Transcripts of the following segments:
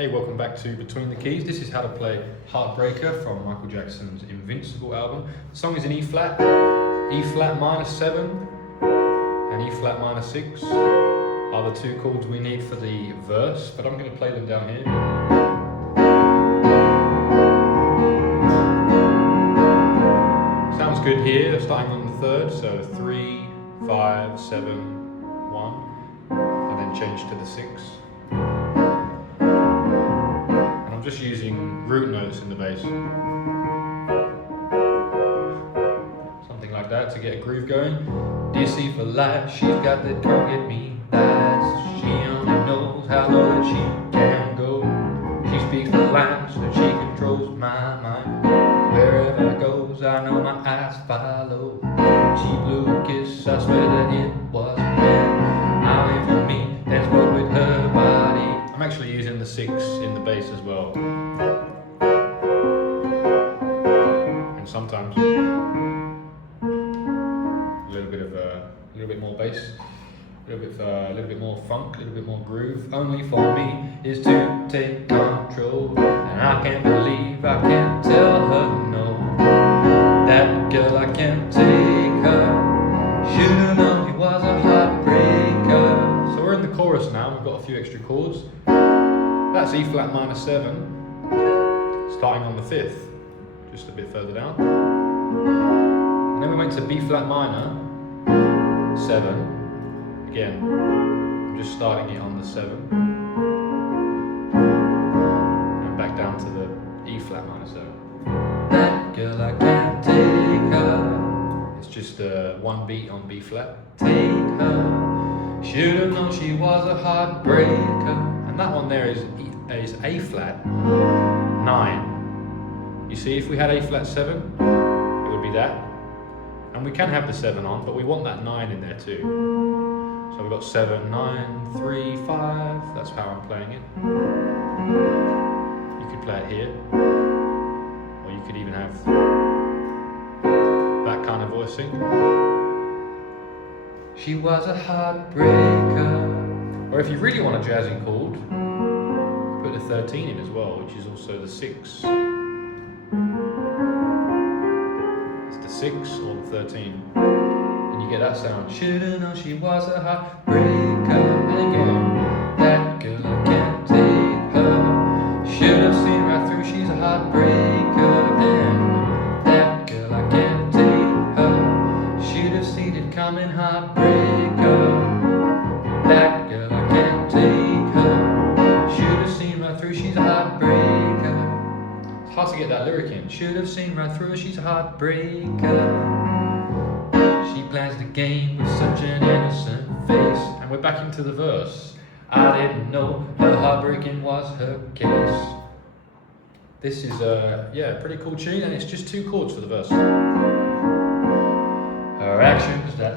Hey, welcome back to Between the Keys. This is how to play Heartbreaker from Michael Jackson's Invincible album. The song is in E flat minor 7, and E flat minor 6 are the two chords we need for the verse, but I'm going to play them down here. Sounds good here, starting on the third, so 3, 5, 7, 1, and then change to the 6. I'm just using root notes in the bass. Something like that to get a groove going. DC for life, she's got that come get me lights. She only knows how low that she can go. She speaks the language so she controls my mind. Wherever I goes, I know my eyes follow. She blew a kiss, I swear that it was meant. I went for me, then spoke with her body. I'm actually using the 6 in the bass as well. And sometimes a little bit more bass, a little bit more funk, a little bit more groove. Only for me is to take control, and I can't believe I can't tell her no. That girl, I can't take her. Should've known he was a heartbreaker. So we're in the chorus now. We've got a few extra chords. That's E flat minor 7, starting on the 5th, just a bit further down. And then we went to B flat minor 7. Again, I'm just starting it on the 7. And back down to the E flat minor 7. That girl, I can't take her. It's just one beat on B flat. Take her. Should've known she was a heartbreaker. And that one there is A flat 9. You see, if we had A flat 7, it would be that. And we can have the 7 on, but we want that 9 in there too. So we've got 7, 9, 3, 5. That's how I'm playing it. You could play it here, or you could even have that kind of voicing. She was a heartbreaker. Or if you really want a jazzy chord, put the 13 in as well, which is also the 6. It's the 6 or the 13. And you get that sound. Should've known she was a heartbreaker. And again, that girl, I can't take her. Should've seen right through, she's a heartbreaker. And that girl, I can't take her. Should've seen it coming, heartbreaker. That girl, I can't take her. Should've seen right through, she's a heartbreaker. It's hard to get that lyric in. Should've seen right through, she's a heartbreaker. She plays the game with such an innocent face. And we're back into the verse. I didn't know her heartbreaking was her case. This is a pretty cool tune, and it's just 2 chords for the verse. Her actions that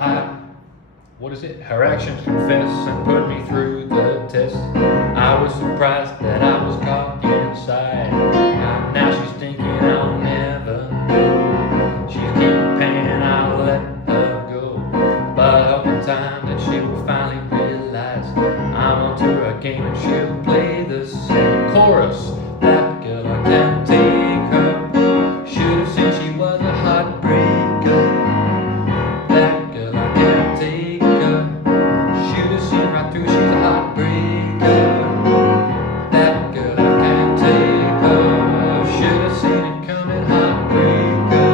Her actions confess and put me through the test. I was surprised that I was caught inside. Now she's thinking I'll never know. She's keeping paying, I'll let her go. But I hope in time that she will finally realize I'm onto her game and she'll play the same. Chorus. That girl, I can't take her. Should've seen she was a heartbreaker. That girl, I can't take her. Should've seen right through, she's a heartbreaker. That girl, I can't take her. Should've seen it coming, heartbreaker.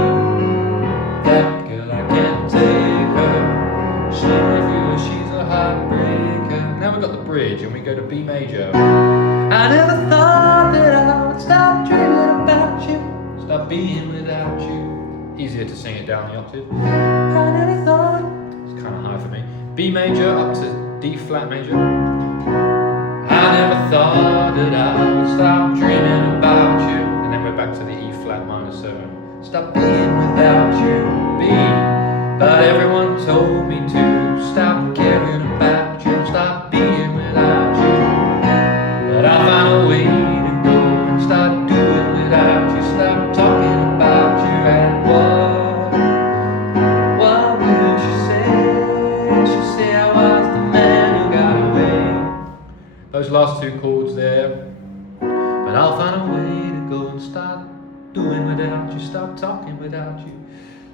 That girl, I can't take her. Should've through, she's a heartbreaker. Now we've got the bridge and we go to B major. I never thought that I would stop dreaming about you, stop being without you. Easier to sing it down the octave. I never thought. It's kind of high for me. B major up to D flat major. I never thought that I would stop dreaming about you. And then we're back to the E flat minor 7. Stop being without you, B. But everyone told me to stop caring about you, stop being without you. But I'll find a way to go and start doing without you. Stop talking about you and what will she say? She'll say I was the man who got away. Those last 2 chords there, But I'll find a way to go and start doing without you, stop talking without you.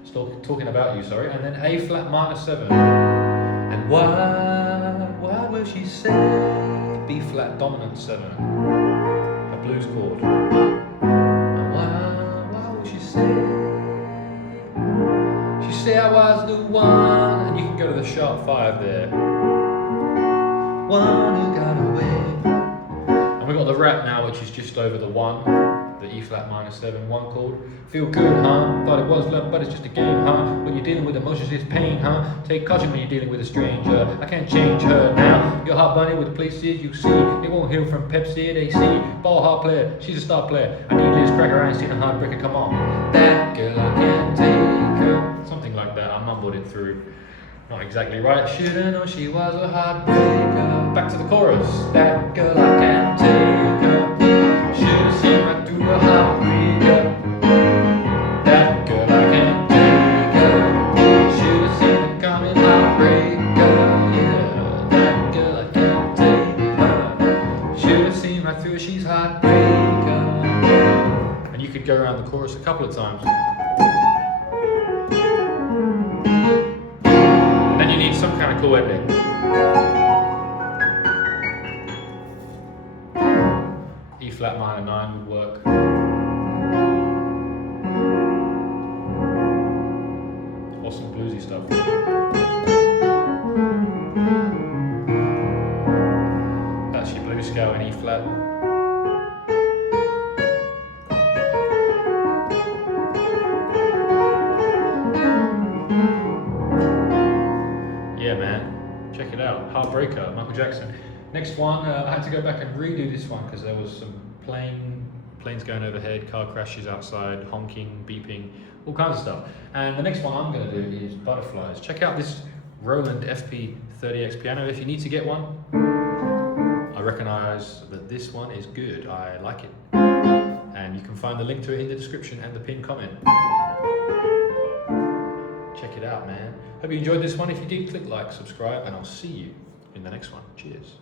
Stop talking about you, sorry. And then A flat minor 7. And why will she say B flat dominant 7? A blues chord. And why will she say? She say I was the one, and you can go to the sharp 5 there. One who got away. And we've got the rap now, which is just over the 1. The E flat minor 7, 1 chord. Feel good, huh? Thought it was love, but it's just a game, huh? When you're dealing with emotions, it's pain, huh? Take caution when you're dealing with a stranger. I can't change her now. Your heart bunny with the places you see. It won't heal from Pepsi at AC. Ball heart player, she's a star player. I need Liz Cracker, I ain't seen a heartbreaker, come on. That girl, I can't take her. Something like that, I mumbled it through. Not exactly right. Should've known she was a heartbreaker. Back to the chorus. That girl, I can't take her. Should've seen right through a heartbreaker. That girl, I can't take her. Should've seen it coming, heartbreaker. Yeah, that girl, I can't take her. Should've seen right through her, she's heartbreaker. And you could go around the chorus a couple of times. Then you need some kind of cool ending. E flat minor 9 would work. Or some bluesy stuff. That's your blues scale in E flat. Yeah, man, check it out. Heartbreaker, Michael Jackson. Next one, I had to go back and redo this one because there was some planes going overhead, car crashes outside, honking, beeping, all kinds of stuff. And the next one I'm going to do is butterflies. Check out this Roland FP-30X piano if you need to get one. I recognise that this one is good. I like it. And you can find the link to it in the description and the pinned comment. Check it out, man. Hope you enjoyed this one. If you did, click like, subscribe, and I'll see you in the next one. Cheers.